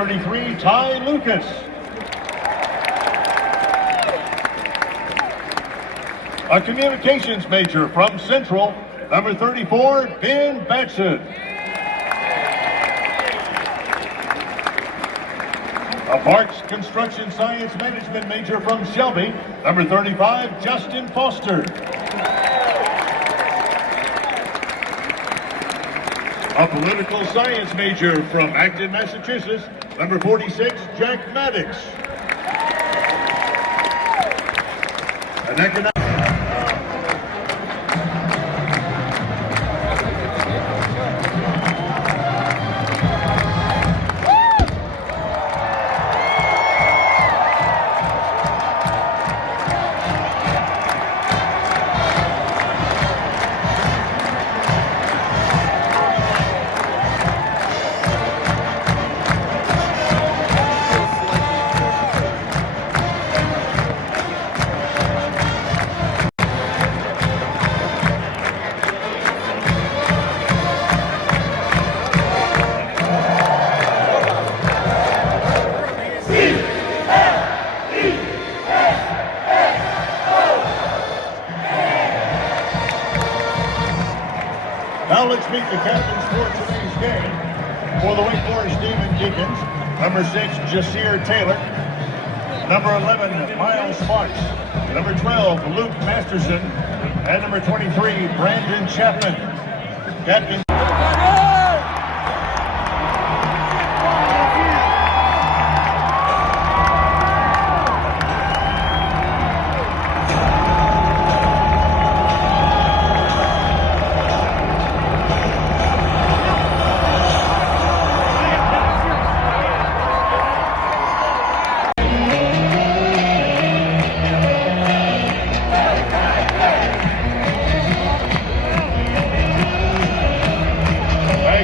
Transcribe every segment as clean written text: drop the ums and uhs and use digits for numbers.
33, Ty Lucas. A communications major from Central, number 34, Ben Batson. A Parks Construction Science Management major from Shelby, number 35, Justin Foster. A political science major from Acton, Massachusetts, number 46, Jack Maddox. An economic Now let's meet the captains for today's game. For the Wake Forest Demon Deacons, number 6, Jasir Taylor. Number 11, Miles Fox. Number 12, Luke Masterson. And number 23, Brandon Chapman. Captain.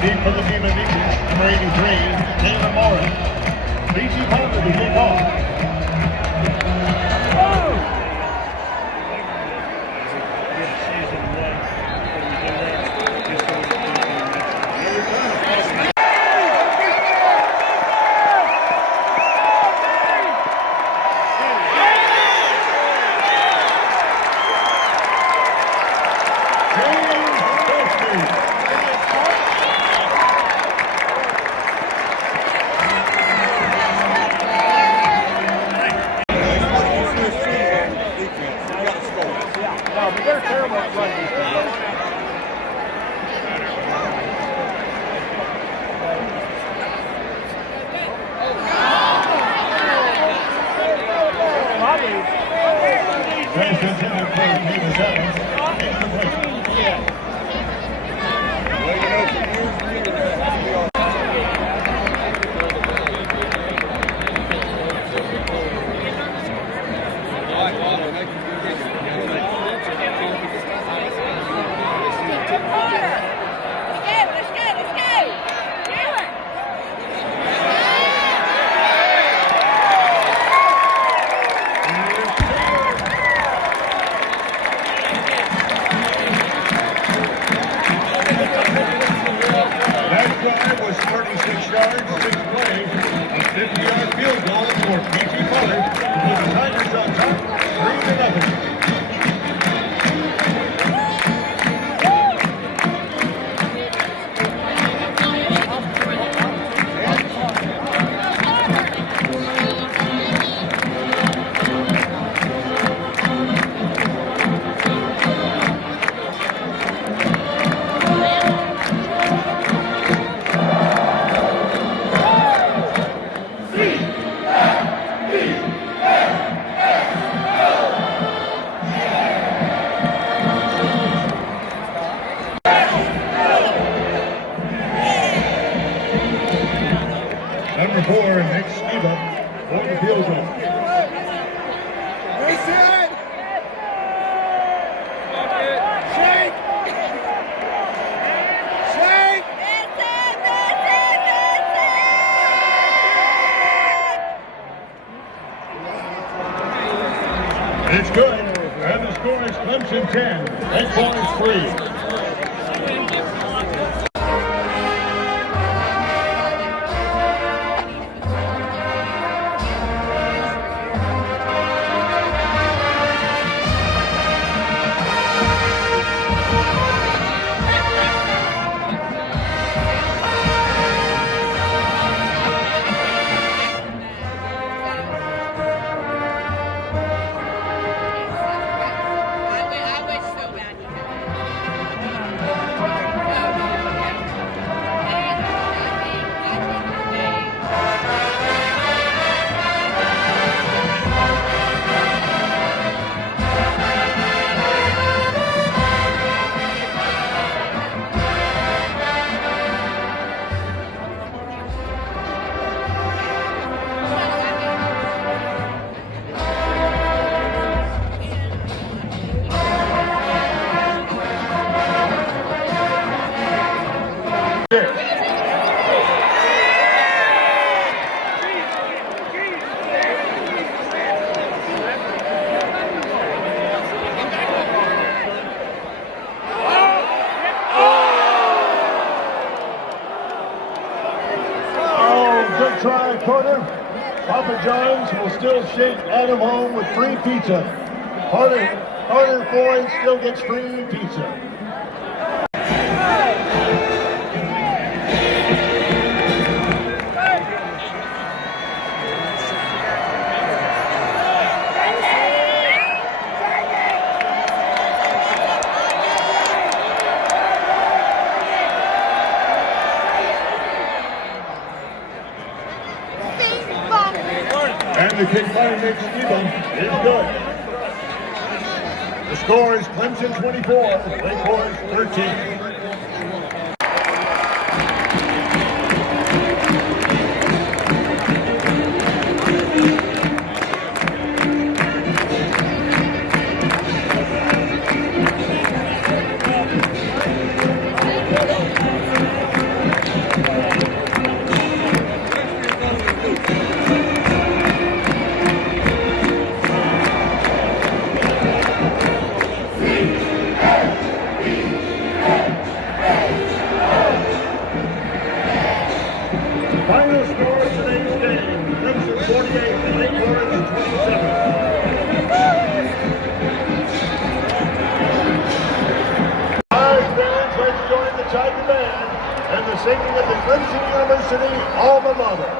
For the Demon Deacons, number 83, Taylor Morris. BG Potter to kick off. Number 4, Nick Skiba, for the field goal. Shake! Shake! It's good, and the score is Clemson 10, Wake Forest 3. Papa John's will still shake Adam home with free pizza. Carter Floyd still gets free pizza. And the kick by Nick Stephen is good. The score is Clemson 24, Wake Forest 13. Final score of today's game, Clemson 48 and Wake Forest 27. All right, fans, let's join the Tiger Band and the singing of the Clemson University alma mater.